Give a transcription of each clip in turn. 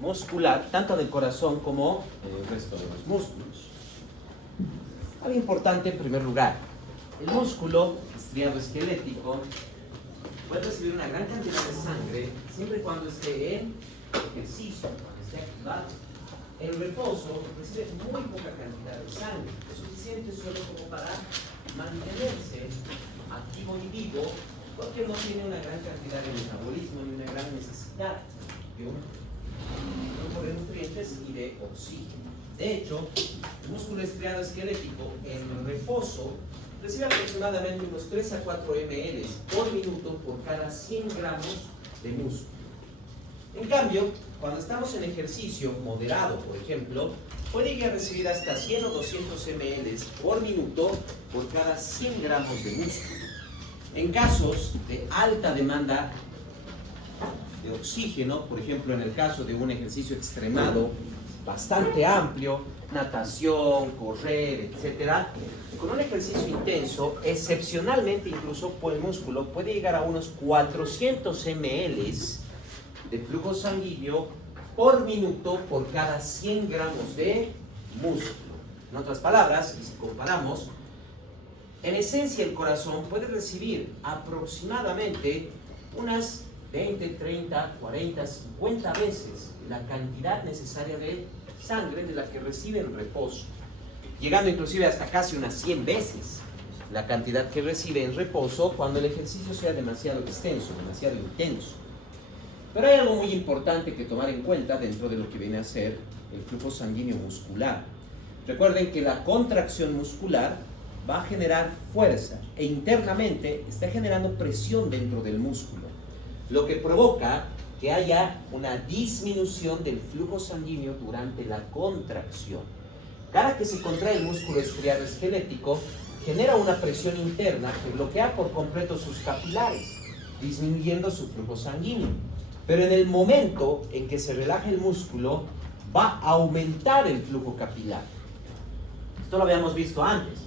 muscular, tanto del corazón como del resto de los músculos. Algo importante en primer lugar, el músculo estriado esquelético puede recibir una gran cantidad de sangre siempre y cuando esté en ejercicio, cuando esté activado. En reposo recibe muy poca cantidad de sangre, es suficiente solo como para mantenerse activo y vivo, porque no tiene una gran cantidad de metabolismo ni una gran necesidad de un grupo de nutrientes y de oxígeno. De hecho, el músculo estriado esquelético en reposo recibe aproximadamente unos 3 a 4 ml por minuto por cada 100 gramos de músculo. En cambio, cuando estamos en ejercicio moderado, por ejemplo, puede llegar a recibir hasta 100 o 200 ml por minuto por cada 100 gramos de músculo. En casos de alta demanda de oxígeno, por ejemplo, en el caso de un ejercicio extremado bastante amplio, natación, correr, etc., con un ejercicio intenso, excepcionalmente incluso por el músculo, puede llegar a unos 400 ml de flujo sanguíneo por minuto por cada 100 gramos de músculo. En otras palabras, si comparamos, en esencia el corazón puede recibir aproximadamente unas 20, 30, 40, 50 veces la cantidad necesaria de sangre de la que recibe en reposo, llegando inclusive hasta casi unas 100 veces la cantidad que recibe en reposo cuando el ejercicio sea demasiado extenso, demasiado intenso. Pero hay algo muy importante que tomar en cuenta dentro de lo que viene a ser el flujo sanguíneo muscular. Recuerden que la contracción muscular va a generar fuerza e internamente está generando presión dentro del músculo, lo que provoca que haya una disminución del flujo sanguíneo durante la contracción. Cada que se contrae el músculo estriado esquelético, genera una presión interna que bloquea por completo sus capilares, disminuyendo su flujo sanguíneo. Pero en el momento en que se relaja el músculo, va a aumentar el flujo capilar. Esto lo habíamos visto antes.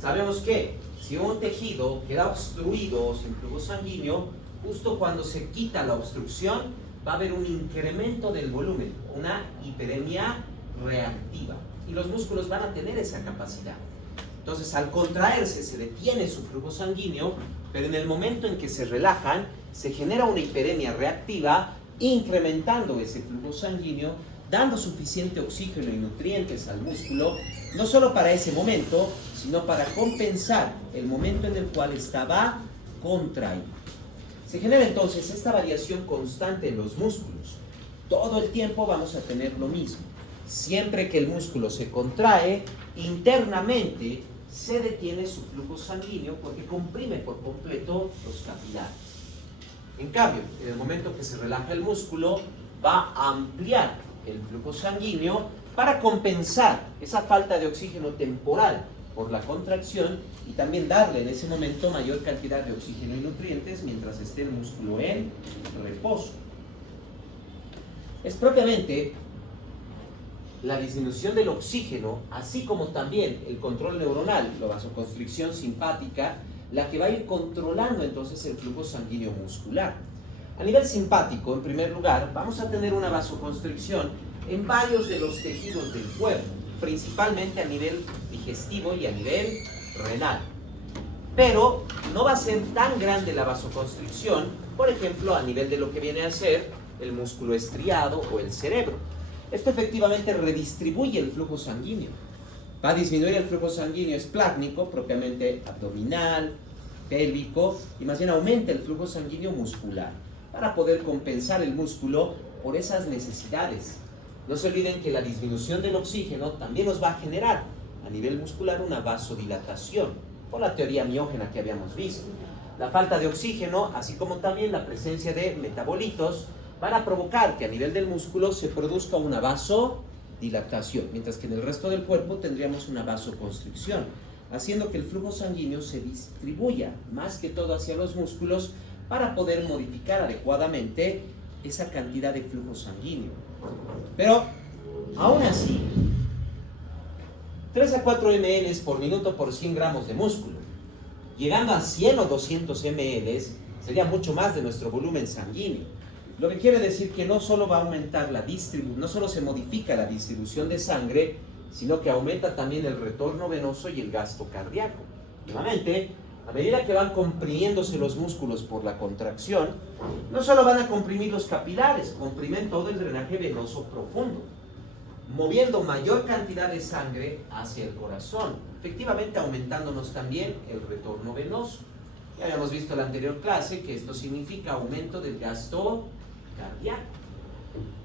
Sabemos que si un tejido queda obstruido o sin flujo sanguíneo, justo cuando se quita la obstrucción, va a haber un incremento del volumen, una hiperemia reactiva. Y los músculos van a tener esa capacidad. Entonces, al contraerse, se detiene su flujo sanguíneo, pero en el momento en que se relajan, se genera una hiperemia reactiva, incrementando ese flujo sanguíneo, dando suficiente oxígeno y nutrientes al músculo, no solo para ese momento, sino para compensar el momento en el cual estaba contraído. Se genera entonces esta variación constante en los músculos. Todo el tiempo vamos a tener lo mismo. Siempre que el músculo se contrae, internamente se detiene su flujo sanguíneo porque comprime por completo los capilares. En cambio, en el momento que se relaja el músculo, va a ampliar el flujo sanguíneo para compensar esa falta de oxígeno temporal por la contracción y también darle en ese momento mayor cantidad de oxígeno y nutrientes mientras esté el músculo en reposo. Es propiamente la disminución del oxígeno, así como también el control neuronal, la vasoconstricción simpática, la que va a ir controlando entonces el flujo sanguíneo muscular. A nivel simpático, en primer lugar, vamos a tener una vasoconstricción en varios de los tejidos del cuerpo, principalmente a nivel digestivo y a nivel renal. Pero no va a ser tan grande la vasoconstricción, por ejemplo, a nivel de lo que viene a ser el músculo estriado o el cerebro. Esto efectivamente redistribuye el flujo sanguíneo. Va a disminuir el flujo sanguíneo esplácnico, propiamente abdominal, pélvico, y más bien aumenta el flujo sanguíneo muscular, para poder compensar el músculo por esas necesidades. No se olviden que la disminución del oxígeno también nos va a generar a nivel muscular una vasodilatación, por la teoría miógena que habíamos visto. La falta de oxígeno, así como también la presencia de metabolitos, van a provocar que a nivel del músculo se produzca una vasodilatación, mientras que en el resto del cuerpo tendríamos una vasoconstricción, haciendo que el flujo sanguíneo se distribuya más que todo hacia los músculos para poder modificar adecuadamente esa cantidad de flujo sanguíneo. Pero, aún así, 3 a 4 ml por minuto por 100 gramos de músculo, llegando a 100 o 200 ml, sería mucho más de nuestro volumen sanguíneo. Lo que quiere decir que no solo va a aumentar no solo se modifica la distribución de sangre, sino que aumenta también el retorno venoso y el gasto cardíaco. Nuevamente, a medida que van comprimiéndose los músculos por la contracción, no solo van a comprimir los capilares, comprimen todo el drenaje venoso profundo, moviendo mayor cantidad de sangre hacia el corazón, efectivamente aumentándonos también el retorno venoso. Ya habíamos visto en la anterior clase que esto significa aumento del gasto cardíaco.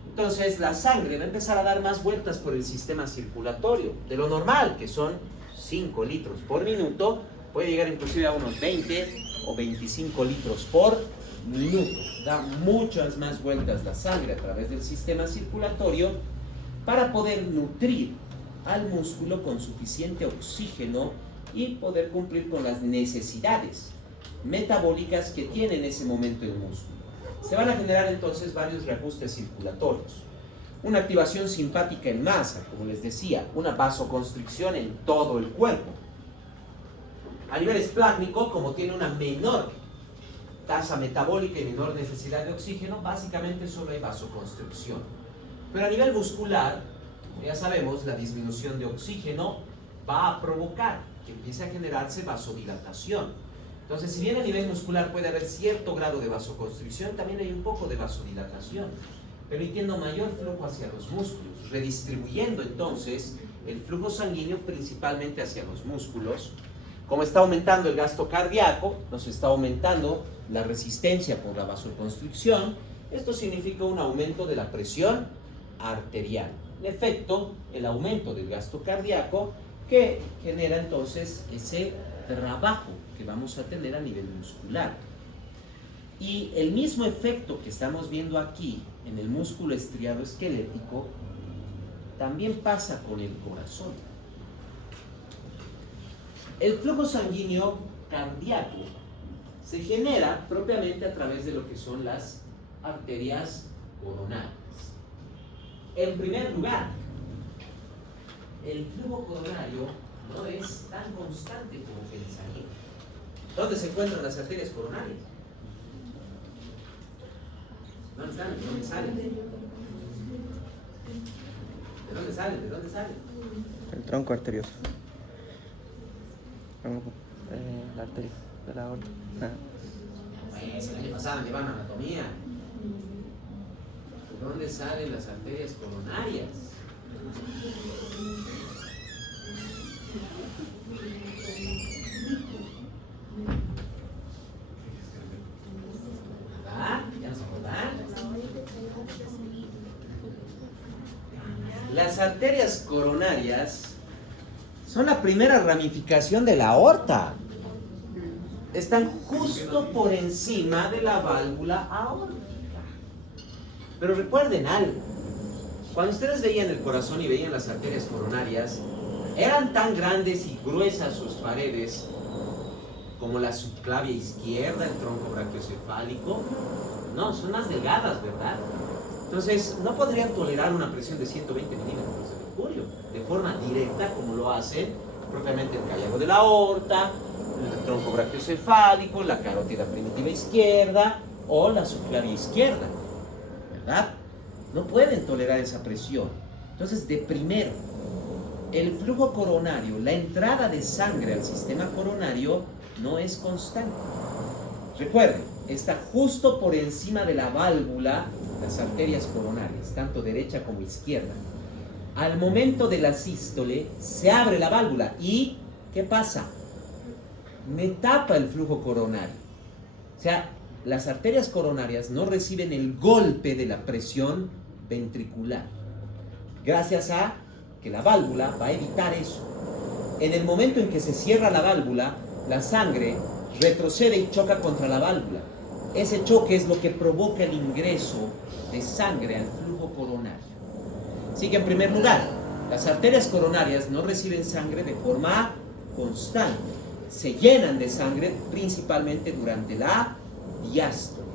Entonces la sangre va a empezar a dar más vueltas por el sistema circulatorio, de lo normal, que son 5 litros por minuto, puede llegar inclusive a unos 20 o 25 litros por minuto. Da muchas más vueltas la sangre a través del sistema circulatorio para poder nutrir al músculo con suficiente oxígeno y poder cumplir con las necesidades metabólicas que tiene en ese momento el músculo. Se van a generar entonces varios reajustes circulatorios. Una activación simpática en masa, como les decía, una vasoconstricción en todo el cuerpo. A nivel esplácnico, como tiene una menor tasa metabólica y menor necesidad de oxígeno, básicamente solo hay vasoconstricción. Pero a nivel muscular, ya sabemos, la disminución de oxígeno va a provocar que empiece a generarse vasodilatación. Entonces, si bien a nivel muscular puede haber cierto grado de vasoconstricción, también hay un poco de vasodilatación, permitiendo mayor flujo hacia los músculos, redistribuyendo entonces el flujo sanguíneo principalmente hacia los músculos. Como está aumentando el gasto cardíaco, nos está aumentando la resistencia por la vasoconstricción, esto significa un aumento de la presión arterial. En efecto, el aumento del gasto cardíaco que genera entonces ese trabajo que vamos a tener a nivel muscular. Y el mismo efecto que estamos viendo aquí en el músculo estriado esquelético también pasa con el corazón. El flujo sanguíneo cardíaco se genera propiamente a través de lo que son las arterias coronarias. En primer lugar, el flujo coronario no es tan constante como pensaría. ¿Dónde se encuentran las arterias coronarias? ¿Dónde están? ¿De dónde salen? ¿De dónde salen? ¿De dónde salen? El tronco arterioso. La arteria de la aorta. Pues el año pasado me llevaron anatomía. ¿De dónde salen las arterias coronarias? ¿Verdad? ¿Ya nos acordán? Las arterias coronarias son la primera ramificación de la aorta. Están justo por encima de la válvula aórtica. Pero recuerden algo. Cuando ustedes veían el corazón y veían las arterias coronarias, eran tan grandes y gruesas sus paredes como la subclavia izquierda, el tronco brachiocefálico. No, son más delgadas, ¿verdad? Entonces, no podrían tolerar una presión de 120 milímetros de mercurio de forma directa, como lo hacen propiamente el cállado de la aorta, el tronco brachiocefálico, la carótida primitiva izquierda o la subclavia izquierda, ¿verdad? No pueden tolerar esa presión. Entonces, de primero, el flujo coronario, la entrada de sangre al sistema coronario no es constante. Recuerden, está justo por encima de la válvula, las arterias coronarias, tanto derecha como izquierda. Al momento de la sístole, se abre la válvula y, ¿qué pasa? Me tapa el flujo coronario. O sea, las arterias coronarias no reciben el golpe de la presión ventricular, gracias a que la válvula va a evitar eso. En el momento en que se cierra la válvula, la sangre retrocede y choca contra la válvula. Ese choque es lo que provoca el ingreso de sangre al flujo coronario. Así que en primer lugar, las arterias coronarias no reciben sangre de forma constante. Se llenan de sangre principalmente durante la diástole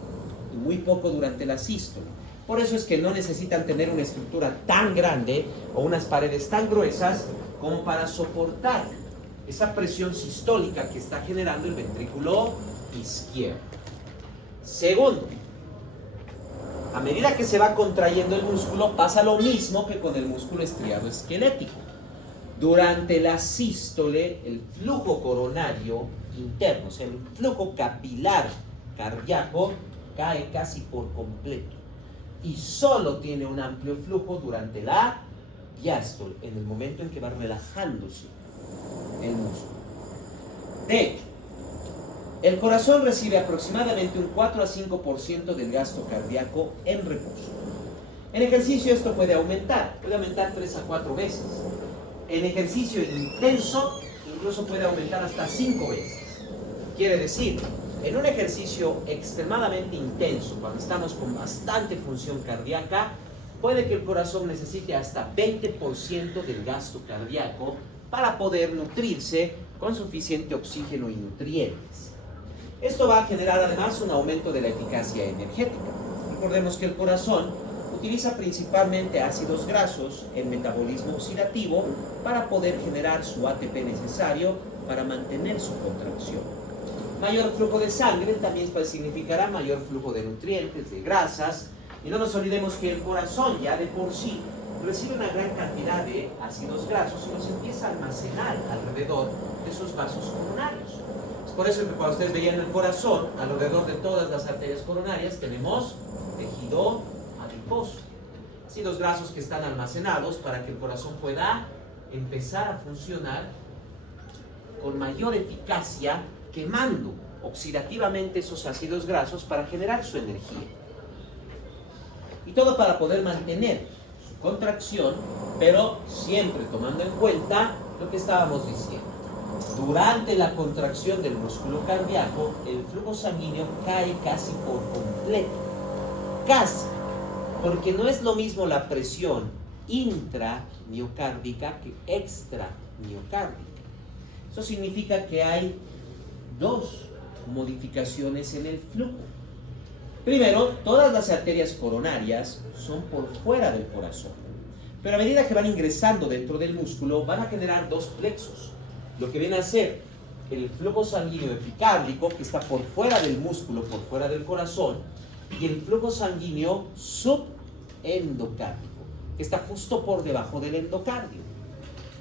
y muy poco durante la sístole. Por eso es que no necesitan tener una estructura tan grande o unas paredes tan gruesas como para soportar esa presión sistólica que está generando el ventrículo izquierdo. Segundo, A medida que se va contrayendo el músculo, pasa lo mismo que con el músculo estriado esquelético. Durante la sístole, el flujo coronario interno, o sea, el flujo capilar cardíaco, cae casi por completo. Y solo tiene un amplio flujo durante la diástole, en el momento en que va relajándose el músculo. De hecho, el corazón recibe aproximadamente un 4 a 5% del gasto cardíaco en reposo. En ejercicio esto puede aumentar 3 a 4 veces. En ejercicio intenso incluso puede aumentar hasta 5 veces. Quiere decir, en un ejercicio extremadamente intenso, cuando estamos con bastante función cardíaca, puede que el corazón necesite hasta 20% del gasto cardíaco para poder nutrirse con suficiente oxígeno y nutrientes. Esto va a generar además un aumento de la eficacia energética. Recordemos que el corazón utiliza principalmente ácidos grasos en metabolismo oxidativo para poder generar su ATP necesario para mantener su contracción. Mayor flujo de sangre también significará mayor flujo de nutrientes, de grasas, y no nos olvidemos que el corazón ya de por sí recibe una gran cantidad de ácidos grasos y los empieza a almacenar alrededor de sus vasos coronarios. Es por eso que cuando ustedes veían el corazón, alrededor de todas las arterias coronarias tenemos tejido adiposo, ácidos grasos que están almacenados para que el corazón pueda empezar a funcionar con mayor eficacia, quemando oxidativamente esos ácidos grasos para generar su energía. Y todo para poder mantener su contracción, pero siempre tomando en cuenta lo que estábamos diciendo. Durante la contracción del músculo cardíaco, el flujo sanguíneo cae casi por completo. Casi. Porque no es lo mismo la presión intramiocárdica que extramiocárdica. Eso significa que hay dos modificaciones en el flujo. Primero, todas las arterias coronarias son por fuera del corazón, pero a medida que van ingresando dentro del músculo van a generar dos plexos, lo que viene a ser el flujo sanguíneo epicárdico, que está por fuera del músculo, por fuera del corazón, y el flujo sanguíneo subendocárdico, que está justo por debajo del endocardio.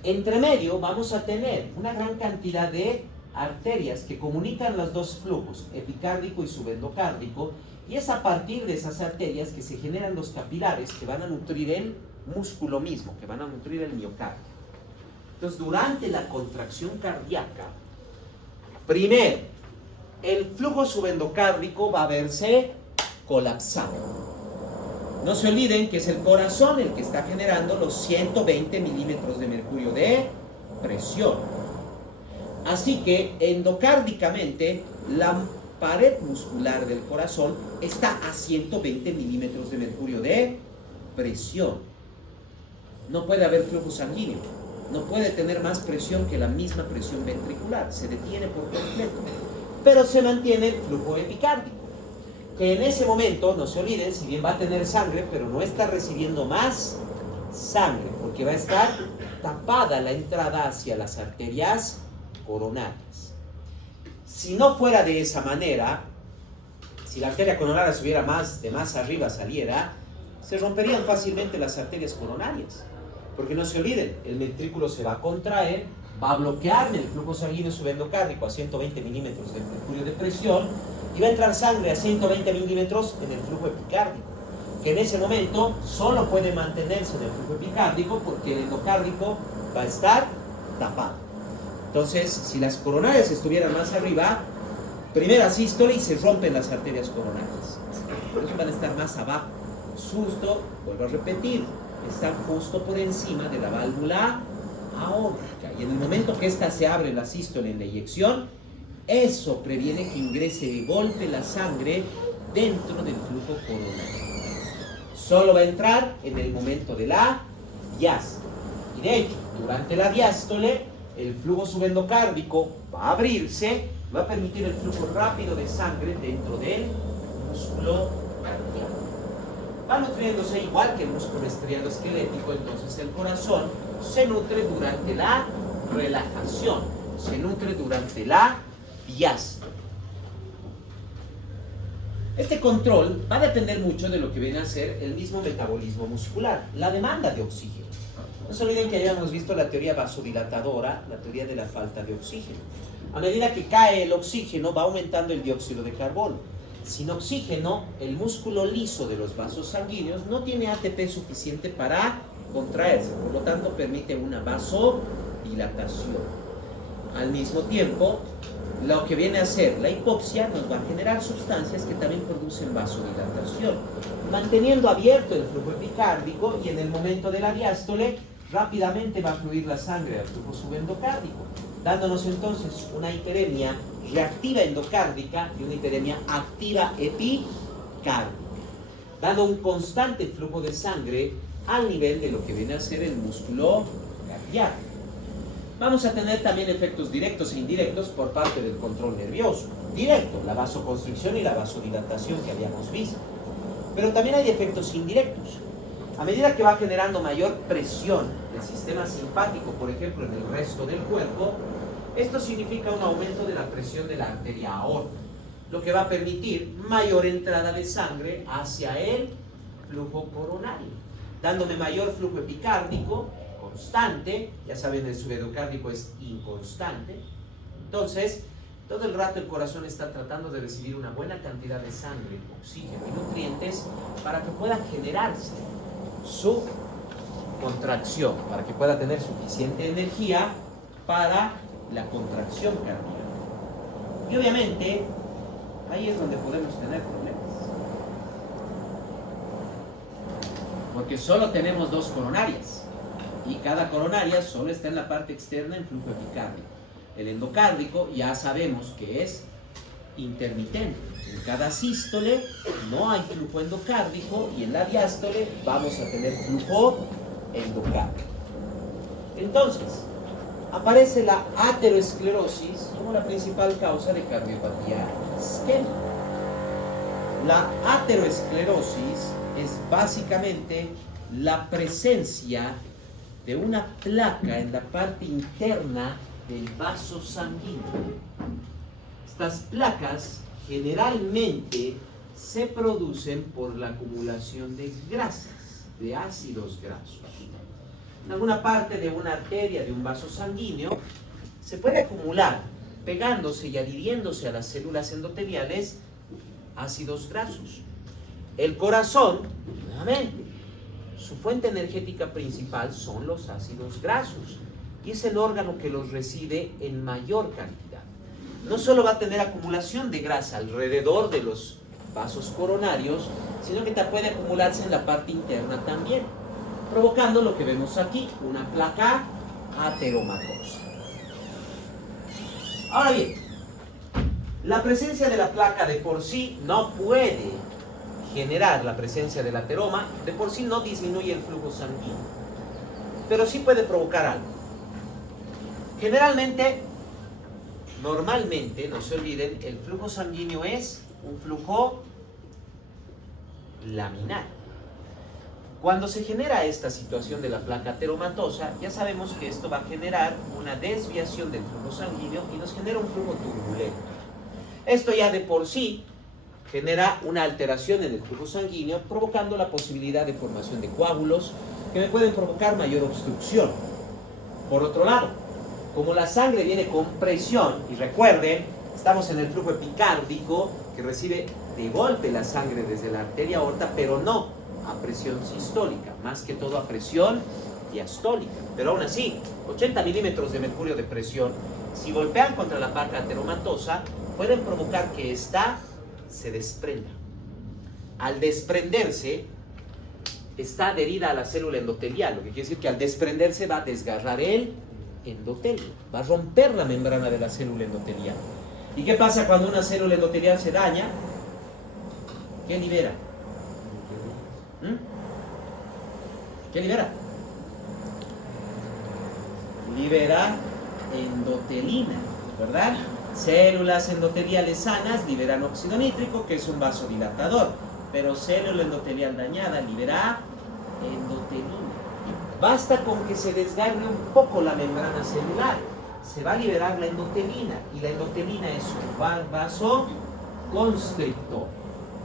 Entre medio vamos a tener una gran cantidad de arterias que comunican los dos flujos, epicárdico y subendocárdico, y es a partir de esas arterias que se generan los capilares que van a nutrir el músculo mismo, que van a nutrir el miocardio. Entonces, durante la contracción cardíaca, primero, el flujo subendocárdico va a verse colapsado. No se olviden que es el corazón el que está generando los 120 milímetros de mercurio de presión. Así que endocárdicamente la pared muscular del corazón está a 120 milímetros de mercurio de presión. No puede haber flujo sanguíneo, no puede tener más presión que la misma presión ventricular, se detiene por completo, pero se mantiene el flujo epicárdico, que en ese momento, no se olviden, si bien va a tener sangre, pero no está recibiendo más sangre, porque va a estar tapada la entrada hacia las arterias coronarias. Si no fuera de esa manera, si la arteria coronaria subiera de más arriba saliera, se romperían fácilmente las arterias coronarias. Porque no se olviden, el ventrículo se va a contraer, va a bloquearme el flujo sanguíneo subendocárdico a 120 milímetros de mercurio de presión y va a entrar sangre a 120 milímetros en el flujo epicárdico, que en ese momento solo puede mantenerse en el flujo epicárdico porque el endocárdico va a estar tapado. Entonces, si las coronarias estuvieran más arriba, primera sístole y se rompen las arterias coronarias. Por eso van a estar más abajo. Justo, vuelvo a repetir, están justo por encima de la válvula aórtica. Y en el momento que esta se abre, la sístole en la eyección, eso previene que ingrese de golpe la sangre dentro del flujo coronario. Solo va a entrar en el momento de la diástole. Y de hecho, durante la diástole, el flujo subendocárdico va a abrirse, va a permitir el flujo rápido de sangre dentro del músculo cardíaco. Va nutriéndose igual que el músculo estriado esquelético, entonces el corazón se nutre durante la relajación, se nutre durante la diástole. Este control va a depender mucho de lo que viene a ser el mismo metabolismo muscular, la demanda de oxígeno. No se olviden que ya hemos visto la teoría vasodilatadora, la teoría de la falta de oxígeno. A medida que cae el oxígeno, va aumentando el dióxido de carbono. Sin oxígeno, el músculo liso de los vasos sanguíneos no tiene ATP suficiente para contraerse, por lo tanto permite una vasodilatación. Al mismo tiempo, lo que viene a ser la hipoxia nos va a generar sustancias que también producen vasodilatación, manteniendo abierto el flujo epicárdico, y en el momento de la diástole rápidamente va a fluir la sangre al flujo subendocárdico, dándonos entonces una hiperemia reactiva endocárdica y una hiperemia activa epicárdica, dando un constante flujo de sangre al nivel de lo que viene a ser el músculo cardíaco. Vamos a tener también efectos directos e indirectos por parte del control nervioso. Directo, la vasoconstricción y la vasodilatación que habíamos visto. Pero también hay efectos indirectos. A medida que va generando mayor presión del sistema simpático, por ejemplo, en el resto del cuerpo, esto significa un aumento de la presión de la arteria aorta, lo que va a permitir mayor entrada de sangre hacia el flujo coronario, dándome mayor flujo epicárdico constante. Ya saben, el subendocárdico es inconstante. Entonces, todo el rato el corazón está tratando de recibir una buena cantidad de sangre, oxígeno y nutrientes para que pueda generarse su contracción, para que pueda tener suficiente energía para la contracción cardíaca. Y obviamente, ahí es donde podemos tener problemas, porque solo tenemos dos coronarias, y cada coronaria solo está en la parte externa en flujo epicárdico. El endocárdico ya sabemos que es intermitente. En cada sístole no hay flujo endocárdico, y en la diástole vamos a tener flujo endocárdico. Entonces, aparece la ateroesclerosis como la principal causa de cardiopatía isquémica. La ateroesclerosis es básicamente la presencia de una placa en la parte interna del vaso sanguíneo. Estas placas generalmente se producen por la acumulación de grasas, de ácidos grasos. En alguna parte de una arteria, de un vaso sanguíneo, se puede acumular, pegándose y adhiriéndose a las células endoteliales, ácidos grasos. El corazón, nuevamente, su fuente energética principal son los ácidos grasos, y es el órgano que los recibe en mayor cantidad. No solo va a tener acumulación de grasa alrededor de los vasos coronarios, sino que puede acumularse en la parte interna también, provocando lo que vemos aquí, una placa ateromatosa. Ahora bien, la presencia de la placa de por sí no puede generar la presencia del ateroma, de por sí no disminuye el flujo sanguíneo, pero sí puede provocar algo. Generalmente, normalmente, no se olviden, el flujo sanguíneo es un flujo laminar. Cuando se genera esta situación de la placa ateromatosa, ya sabemos que esto va a generar una desviación del flujo sanguíneo y nos genera un flujo turbulento. Esto ya de por sí genera una alteración en el flujo sanguíneo, provocando la posibilidad de formación de coágulos que me pueden provocar mayor obstrucción. Por otro lado, como la sangre viene con presión, y recuerden, estamos en el flujo epicárdico que recibe de golpe la sangre desde la arteria aorta, pero no a presión sistólica, más que todo a presión diastólica. Pero aún así, 80 milímetros de mercurio de presión, si golpean contra la placa ateromatosa, pueden provocar que ésta se desprenda. Al desprenderse, está adherida a la célula endotelial, lo que quiere decir que al desprenderse va a desgarrar el endotelio, va a romper la membrana de la célula endotelial. ¿Y qué pasa cuando una célula endotelial se daña? ¿Qué libera? ¿Qué libera? Libera endotelina, ¿verdad? Células endoteliales sanas liberan óxido nítrico, que es un vasodilatador, pero célula endotelial dañada libera endotelina. Basta con que se desgarre un poco la membrana celular, se va a liberar la endotelina, y la endotelina es un vasoconstrictor.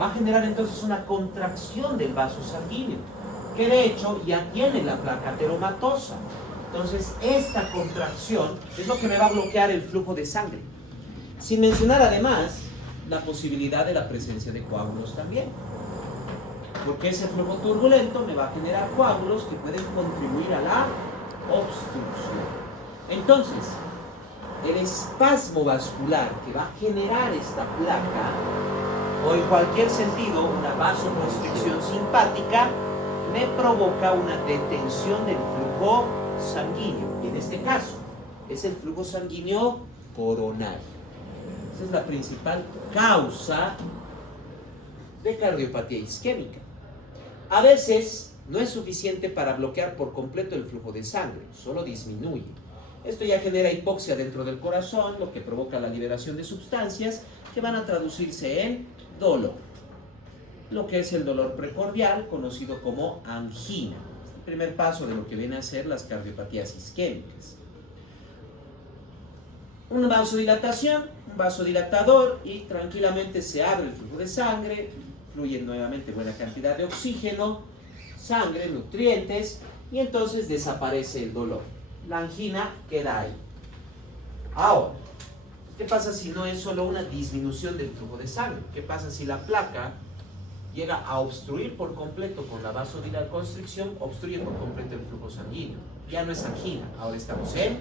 va a generar entonces una contracción del vaso sanguíneo, que de hecho ya tiene la placa ateromatosa. Entonces, esta contracción es lo que me va a bloquear el flujo de sangre. Sin mencionar además la posibilidad de la presencia de coágulos también. Porque ese flujo turbulento me va a generar coágulos que pueden contribuir a la obstrucción. Entonces, el espasmo vascular que va a generar esta placa, o en cualquier sentido una vasoconstricción simpática, me provoca una detención del flujo sanguíneo. Y en este caso, es el flujo sanguíneo coronario. Esa es la principal causa de cardiopatía isquémica. A veces no es suficiente para bloquear por completo el flujo de sangre, solo disminuye. Esto ya genera hipoxia dentro del corazón, lo que provoca la liberación de sustancias que van a traducirse en dolor. Lo que es el dolor precordial, conocido como angina. El primer paso de lo que viene a ser las cardiopatías isquémicas. Una vasodilatación, un vasodilatador, y tranquilamente se abre el flujo de sangre, fluye nuevamente buena cantidad de oxígeno, sangre, nutrientes, y entonces desaparece el dolor. La angina queda ahí. Ahora, ¿qué pasa si no es solo una disminución del flujo de sangre? ¿Qué pasa si la placa llega a obstruir por completo con la vasodilatación, obstruye por completo el flujo sanguíneo? Ya no es angina, ahora estamos en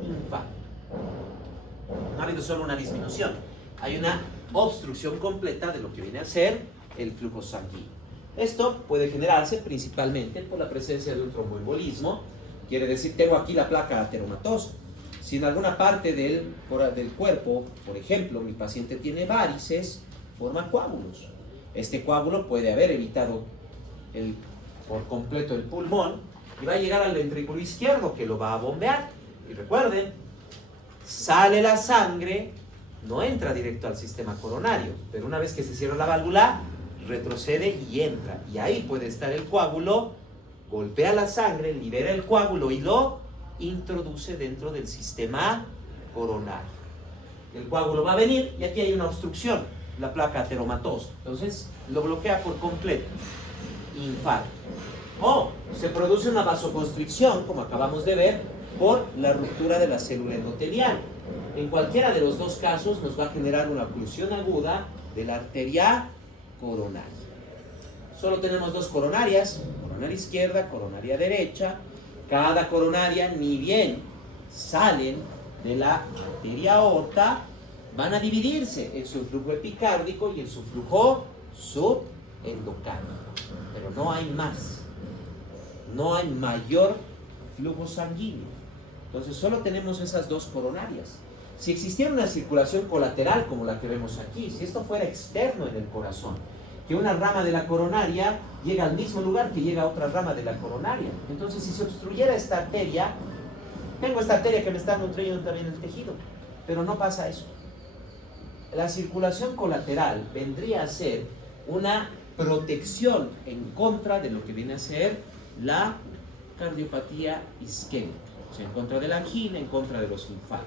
infarto. No ha habido solo una disminución, hay una obstrucción completa de lo que viene a ser el flujo sanguíneo. Esto puede generarse principalmente por la presencia de un tromboembolismo. Quiere decir, tengo aquí la placa ateromatosa. Si en alguna parte del cuerpo, por ejemplo, mi paciente tiene varices, forma coágulos. Este coágulo puede haber evitado por completo el pulmón y va a llegar al ventrículo izquierdo, que lo va a bombear. Y recuerden, sale la sangre, no entra directo al sistema coronario, pero una vez que se cierra la válvula, retrocede y entra. Y ahí puede estar el coágulo, golpea la sangre, libera el coágulo y lo introduce dentro del sistema coronario. El coágulo va a venir y aquí hay una obstrucción, la placa ateromatosa. Entonces lo bloquea por completo. Infarto. O se produce una vasoconstricción, como acabamos de ver, por la ruptura de la célula endotelial. En cualquiera de los dos casos nos va a generar una oclusión aguda de la arteria coronaria. Solo tenemos dos coronarias, coronaria izquierda, coronaria derecha. Cada coronaria, ni bien salen de la arteria aorta, van a dividirse en su flujo epicárdico y en su flujo subendocárdico. Pero no hay más. No hay mayor flujo sanguíneo. Entonces solo tenemos esas dos coronarias. Si existiera una circulación colateral como la que vemos aquí, si esto fuera externo en el corazón, que una rama de la coronaria llega al mismo lugar que llega otra rama de la coronaria, entonces si se obstruyera esta arteria, tengo esta arteria que me está nutriendo también el tejido, pero no pasa eso. La circulación colateral vendría a ser una protección en contra de lo que viene a ser la cardiopatía isquémica, o sea, en contra de la angina, en contra de los infartos.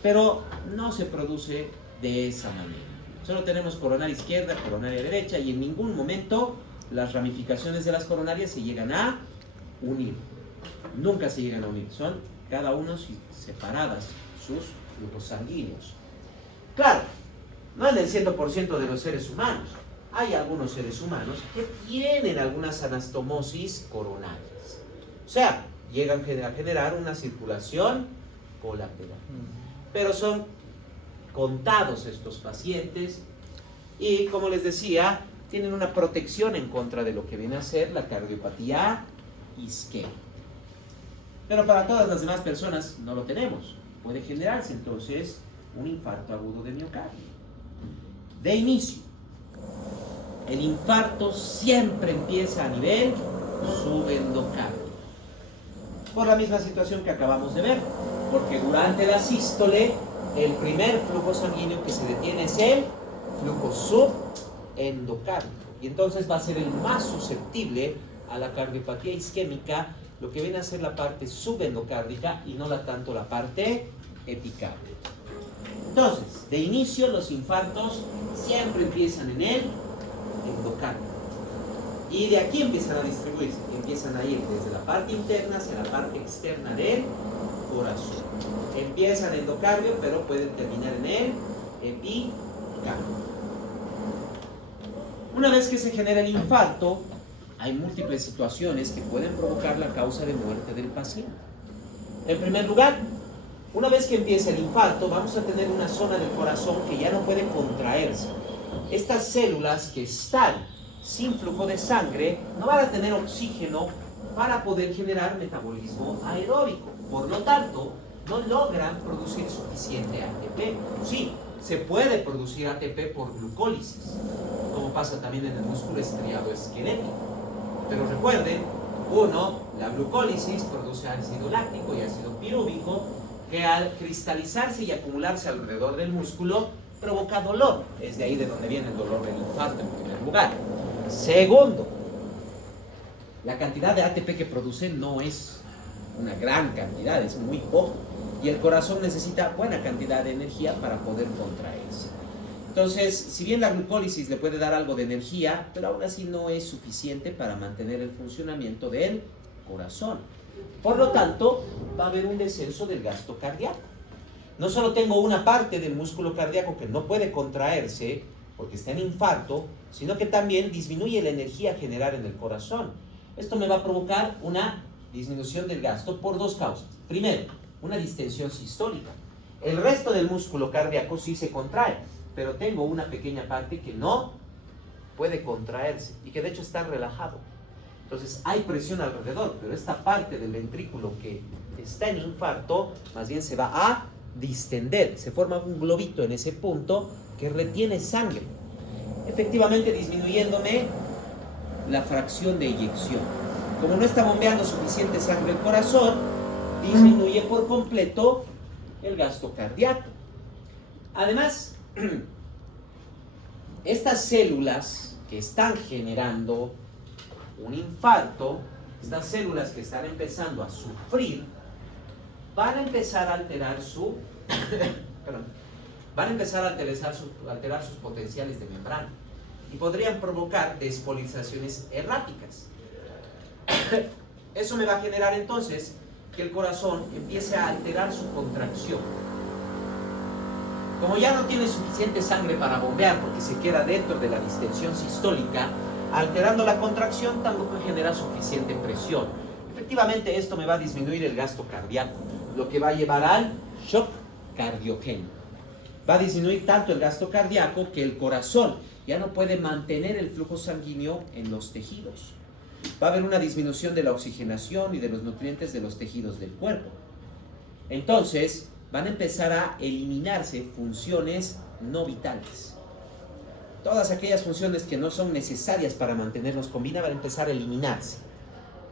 Pero no se produce de esa manera. Solo tenemos coronaria izquierda, coronaria derecha, y en ningún momento las ramificaciones de las coronarias se llegan a unir. Nunca se llegan a unir. Son cada uno separadas sus flujos sanguíneos. Claro, no en el 100% de los seres humanos. Hay algunos seres humanos que tienen algunas anastomosis coronarias. O sea, llegan a generar una circulación colateral. Pero son contados estos pacientes y, como les decía, tienen una protección en contra de lo que viene a ser la cardiopatía isquémica. Pero para todas las demás personas no lo tenemos. Puede generarse entonces un infarto agudo de miocardio. De inicio, el infarto siempre empieza a nivel subendocárdico. Por la misma situación que acabamos de ver, porque durante la sístole el primer flujo sanguíneo que se detiene es el flujo subendocárdico, y entonces va a ser el más susceptible a la cardiopatía isquémica, lo que viene a ser la parte subendocárdica y no tanto la parte epicárdica. Entonces, de inicio los infartos siempre empiezan en el endocardio. Y de aquí empiezan a distribuirse, empiezan a ir desde la parte interna hacia la parte externa del corazón. Empiezan en endocardio, pero pueden terminar en el epicardio. Una vez que se genera el infarto, hay múltiples situaciones que pueden provocar la causa de muerte del paciente. En primer lugar, una vez que empieza el infarto, vamos a tener una zona del corazón que ya no puede contraerse. Estas células que están sin flujo de sangre no van a tener oxígeno para poder generar metabolismo aeróbico. Por lo tanto, no logran producir suficiente ATP. Sí, se puede producir ATP por glucólisis, como pasa también en el músculo estriado esquelético. Pero recuerden, la glucólisis produce ácido láctico y ácido pirúvico, que al cristalizarse y acumularse alrededor del músculo provoca dolor. Es de ahí de donde viene el dolor del infarto en primer lugar. Segundo, la cantidad de ATP que produce no es una gran cantidad, es muy poco. Y el corazón necesita buena cantidad de energía para poder contraerse. Entonces, si bien la glucólisis le puede dar algo de energía, pero aún así no es suficiente para mantener el funcionamiento del corazón. Por lo tanto, va a haber un descenso del gasto cardíaco. No solo tengo una parte del músculo cardíaco que no puede contraerse porque está en infarto, sino que también disminuye la energía a generar en el corazón. Esto me va a provocar una disminución del gasto por dos causas. Primero, una distensión sistólica. El resto del músculo cardíaco sí se contrae, pero tengo una pequeña parte que no puede contraerse y que de hecho está relajado. Entonces hay presión alrededor, pero esta parte del ventrículo que está en infarto más bien se va a distender. Se forma un globito en ese punto que retiene sangre, efectivamente disminuyéndome la fracción de eyección. Como no está bombeando suficiente sangre al corazón, disminuye por completo el gasto cardíaco. Además, estas células que están generando un infarto, estas células que están empezando a sufrir, van a empezar a alterar alterar sus potenciales de membrana y podrían provocar despolarizaciones erráticas. Eso me va a generar entonces que el corazón empiece a alterar su contracción. Como ya no tiene suficiente sangre para bombear porque se queda dentro de la distensión sistólica, alterando la contracción tampoco genera suficiente presión. Efectivamente, esto me va a disminuir el gasto cardíaco, lo que va a llevar al shock cardiogénico. Va a disminuir tanto el gasto cardíaco que el corazón ya no puede mantener el flujo sanguíneo en los tejidos. Va a haber una disminución de la oxigenación y de los nutrientes de los tejidos del cuerpo. Entonces, van a empezar a eliminarse funciones no vitales. Todas aquellas funciones que no son necesarias para mantenernos con vida van a empezar a eliminarse,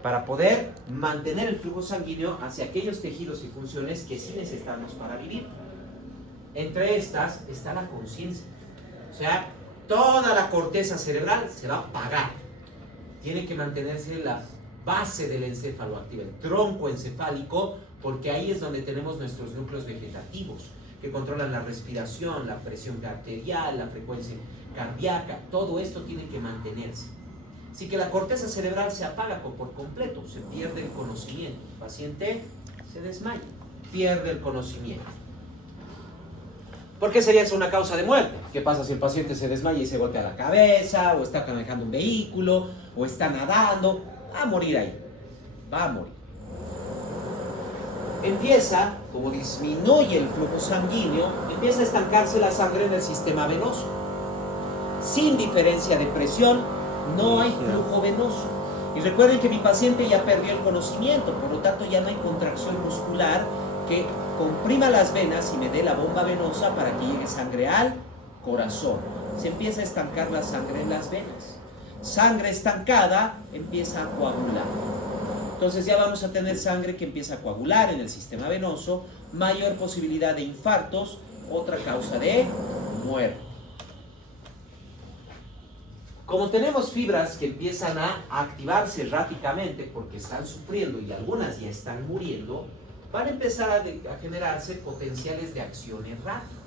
para poder mantener el flujo sanguíneo hacia aquellos tejidos y funciones que sí necesitamos para vivir. Entre estas está la conciencia. O sea, toda la corteza cerebral se va a apagar. Tiene que mantenerse la base del encéfalo activa, el tronco encefálico, porque ahí es donde tenemos nuestros núcleos vegetativos, que controlan la respiración, la presión arterial, la frecuencia cardíaca. Todo esto tiene que mantenerse. Así que la corteza cerebral se apaga por completo, se pierde el conocimiento. El paciente se desmaya, pierde el conocimiento. ¿Por qué sería eso una causa de muerte? ¿Qué pasa si el paciente se desmaya y se golpea la cabeza, o está manejando un vehículo, o está nadando? Va a morir ahí, va a morir. Empieza, como disminuye el flujo sanguíneo, empieza a estancarse la sangre en el sistema venoso. Sin diferencia de presión, no hay flujo venoso. Y recuerden que mi paciente ya perdió el conocimiento, por lo tanto ya no hay contracción muscular que comprima las venas y me dé la bomba venosa para que llegue sangre al corazón. Se empieza a estancar la sangre en las venas. Sangre estancada empieza a coagular. Entonces ya vamos a tener sangre que empieza a coagular en el sistema venoso, mayor posibilidad de infartos, otra causa de muerte. Como tenemos fibras que empiezan a activarse erráticamente porque están sufriendo y algunas ya están muriendo, van a empezar a generarse potenciales de acción erráticos.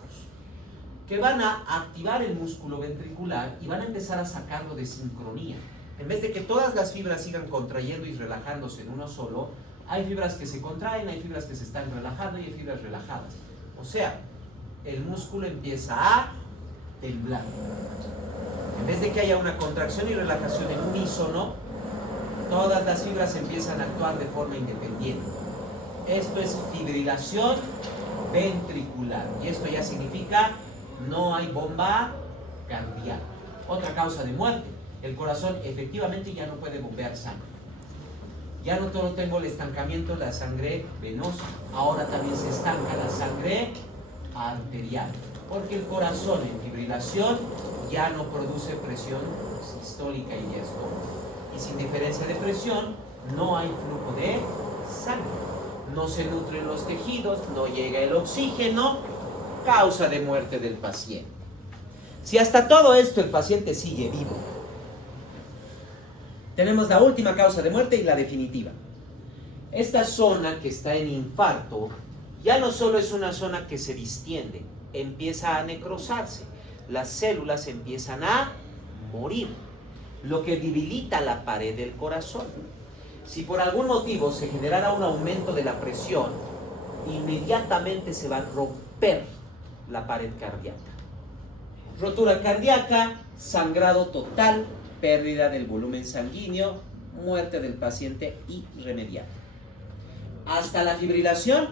que van a activar el músculo ventricular y van a empezar a sacarlo de sincronía. En vez de que todas las fibras sigan contrayendo y relajándose en uno solo, hay fibras que se contraen, hay fibras que se están relajando y hay fibras relajadas. O sea, el músculo empieza a temblar. En vez de que haya una contracción y relajación en unísono, todas las fibras empiezan a actuar de forma independiente. Esto es fibrilación ventricular. Y esto ya significa no hay bomba cardíaca. Otra causa de muerte. El corazón efectivamente ya no puede bombear sangre. Ya no solo tengo el estancamiento de la sangre venosa, ahora también se estanca la sangre arterial. Porque el corazón en fibrilación ya no produce presión sistólica y diastólica. Y sin diferencia de presión no hay flujo de sangre. No se nutren los tejidos, no llega el oxígeno, causa de muerte del paciente. Si hasta todo esto el paciente sigue vivo, tenemos la última causa de muerte y la definitiva. Esta zona que está en infarto ya no solo es una zona que se distiende, empieza a necrosarse, las células empiezan a morir, lo que debilita la pared del corazón. Si por algún motivo se generara un aumento de la presión, inmediatamente se va a romper la pared cardíaca. Rotura cardíaca, sangrado total, pérdida del volumen sanguíneo, muerte del paciente irremediable. Hasta la fibrilación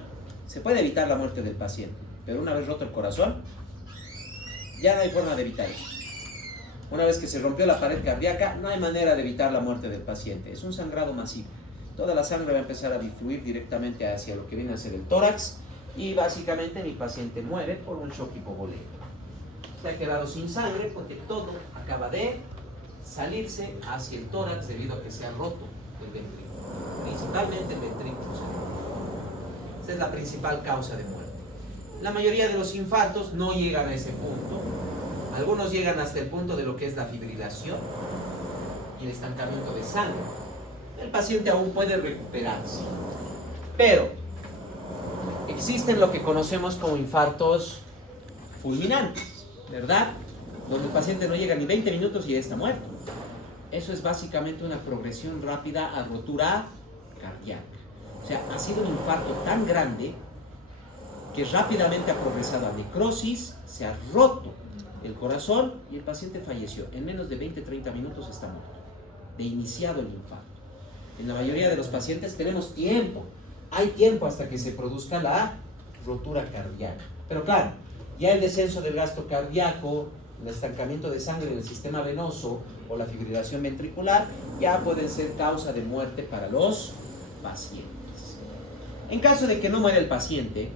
se puede evitar la muerte del paciente, pero una vez roto el corazón, ya no hay forma de evitar eso. Una vez que se rompió la pared cardíaca, no hay manera de evitar la muerte del paciente. Es un sangrado masivo. Toda la sangre va a empezar a difluir directamente hacia lo que viene a ser el tórax y básicamente mi paciente muere por un shock hipovolémico. Se ha quedado sin sangre porque todo acaba de salirse hacia el tórax debido a que se ha roto el ventrículo, principalmente el ventrículo cerebral. Esa es la principal causa de muerte. La mayoría de los infartos no llegan a ese punto. Algunos llegan hasta el punto de lo que es la fibrilación y el estancamiento de sangre. El paciente aún puede recuperarse, pero existen lo que conocemos como infartos fulminantes, ¿verdad? Donde el paciente no llega ni 20 minutos y ya está muerto. Eso es básicamente una progresión rápida a rotura cardíaca. O sea, ha sido un infarto tan grande que rápidamente ha progresado a necrosis, se ha roto el corazón y el paciente falleció. En menos de 20-30 minutos está muerto, de iniciado el infarto. En la mayoría de los pacientes tenemos tiempo, hay tiempo hasta que se produzca la rotura cardíaca. Pero claro, ya el descenso del gasto cardíaco, el estancamiento de sangre en el sistema venoso o la fibrilación ventricular ya pueden ser causa de muerte para los pacientes. En caso de que no muera el paciente,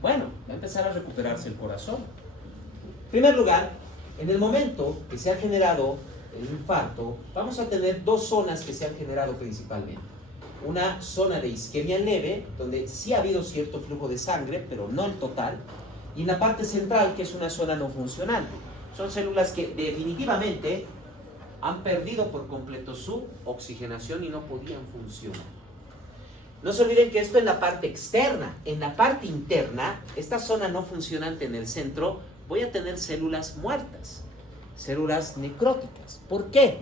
bueno, va a empezar a recuperarse el corazón. En primer lugar, en el momento que se ha generado el infarto, vamos a tener dos zonas que se han generado principalmente. Una zona de isquemia leve, donde sí ha habido cierto flujo de sangre, pero no el total, y en la parte central, que es una zona no funcional. Son células que definitivamente han perdido por completo su oxigenación y no podían funcionar. No se olviden que esto es la parte externa. En la parte interna, esta zona no funcionante en el centro, voy a tener células muertas, células necróticas. ¿Por qué?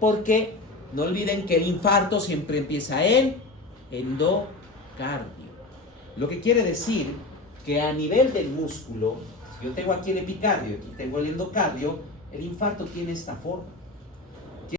Porque no olviden que el infarto siempre empieza en endocardio. Lo que quiere decir que a nivel del músculo, si yo tengo aquí el epicardio y aquí tengo el endocardio, el infarto tiene esta forma.